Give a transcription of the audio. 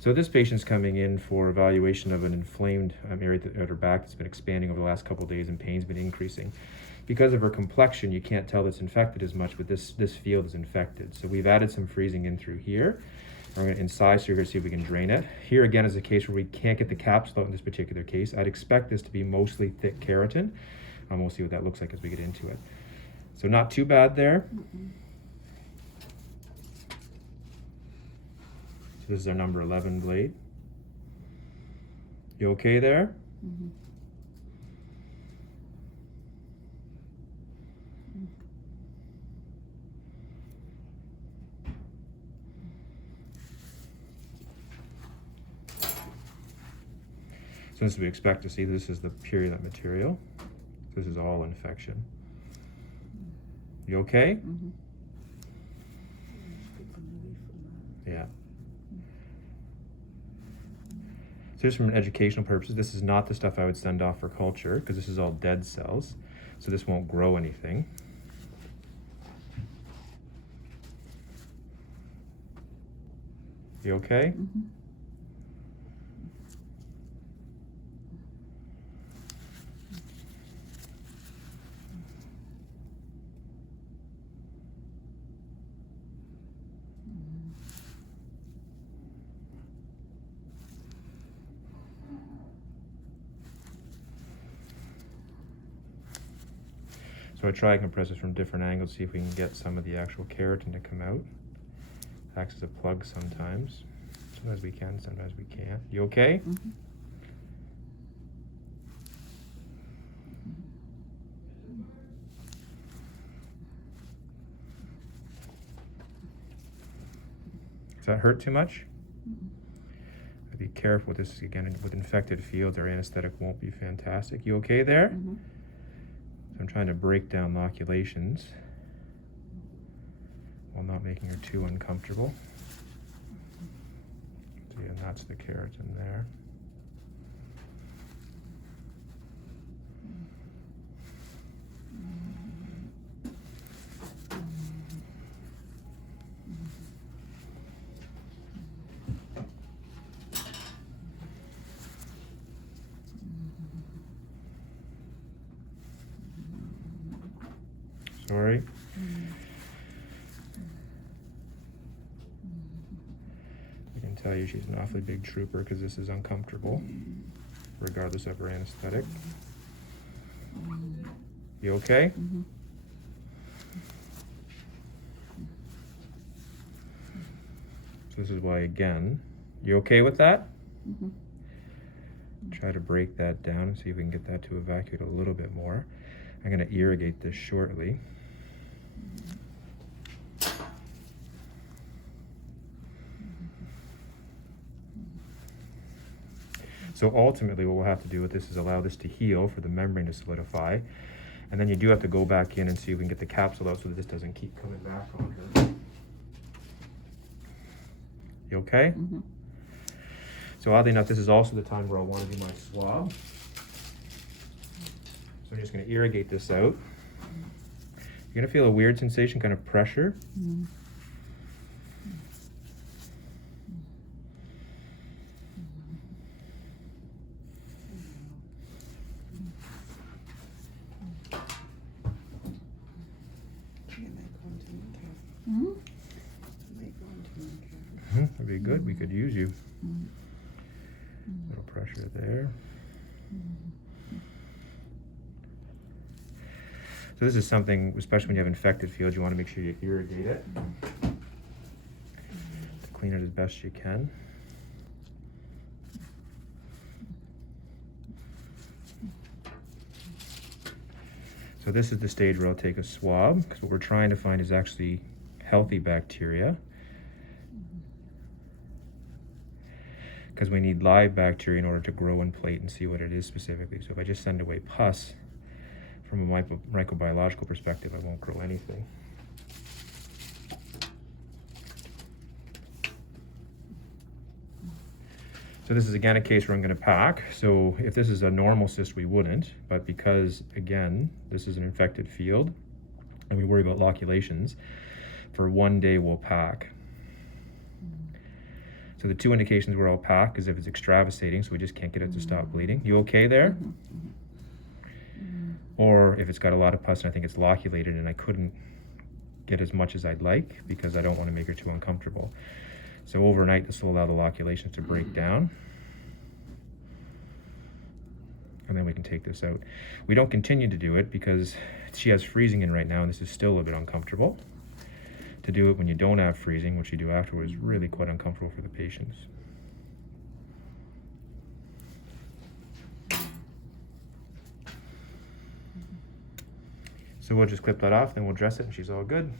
So this patient's coming in for evaluation of an inflamed area at her back that's been expanding over the last couple of days, and pain's been increasing. Because of her complexion, you can't tell it's infected as much, but this field is infected. So we've added some freezing in through here. We're going to incise through here, see if we can drain it. Here again is a case where we can't get the capsule out in this particular case. I'd expect this to be mostly thick keratin. We'll see what that looks like as we get into it. So not too bad there. So this is our number 11 blade. You okay there? So as we expect to see, this is the purulent material. This is all infection. You okay? Yeah. So just from an educational purposes, this is not the stuff I would send off for culture, because this is all dead cells. So this won't grow anything. You okay? So I try and compress this from different angles, see if we can get some of the actual keratin to come out. Acts as a plug sometimes. Sometimes we can, sometimes we can't. You okay? Does that hurt too much? Be careful with this. Again, with infected fields, our anesthetic won't be fantastic. You okay there? So I'm trying to break down loculations while not making her too uncomfortable. So yeah, that's the keratin there. Sorry. I can tell you she's an awfully big trooper because this is uncomfortable, regardless of her anesthetic. You okay? So this is why, again, you okay with that? Try to break that down and see if we can get that to evacuate a little bit more. I'm going to irrigate this shortly. So ultimately what we'll have to do with this is allow this to heal for the membrane to solidify. And then you do have to go back in and see if we can get the capsule out so that this doesn't keep coming back on her. You okay? So oddly enough, this is also the time where I'll want to do my swab. So I'm just going to irrigate this out. You're going to feel a weird sensation, kind of pressure. That'd be good. We could use you. A little pressure there. So this is something, especially when you have infected fields, you want to make sure you irrigate it to clean it as best you can. So this is the stage where I'll take a swab, because what we're trying to find is actually healthy bacteria. Because we need live bacteria in order to grow and plate and see what it is specifically. So if I just send away pus, from a microbiological perspective, I won't grow anything. So this is again a case where I'm going to pack. So if this is a normal cyst, we wouldn't, but because again, this is an infected field and we worry about loculations, for 1 day we'll pack. So the two indications were opaque is if it's extravasating, so we just can't get it to stop bleeding. You okay there? Or if it's got a lot of pus and I think it's loculated and I couldn't get as much as I'd like because I don't want to make her too uncomfortable. So overnight, this will allow the loculations to break down. And then we can take this out. We don't continue to do it because she has freezing in right now and this is still a bit uncomfortable. To do it when you don't have freezing, which you do afterwards, is really quite uncomfortable for the patients. So we'll just clip that off, then we'll dress it and she's all good.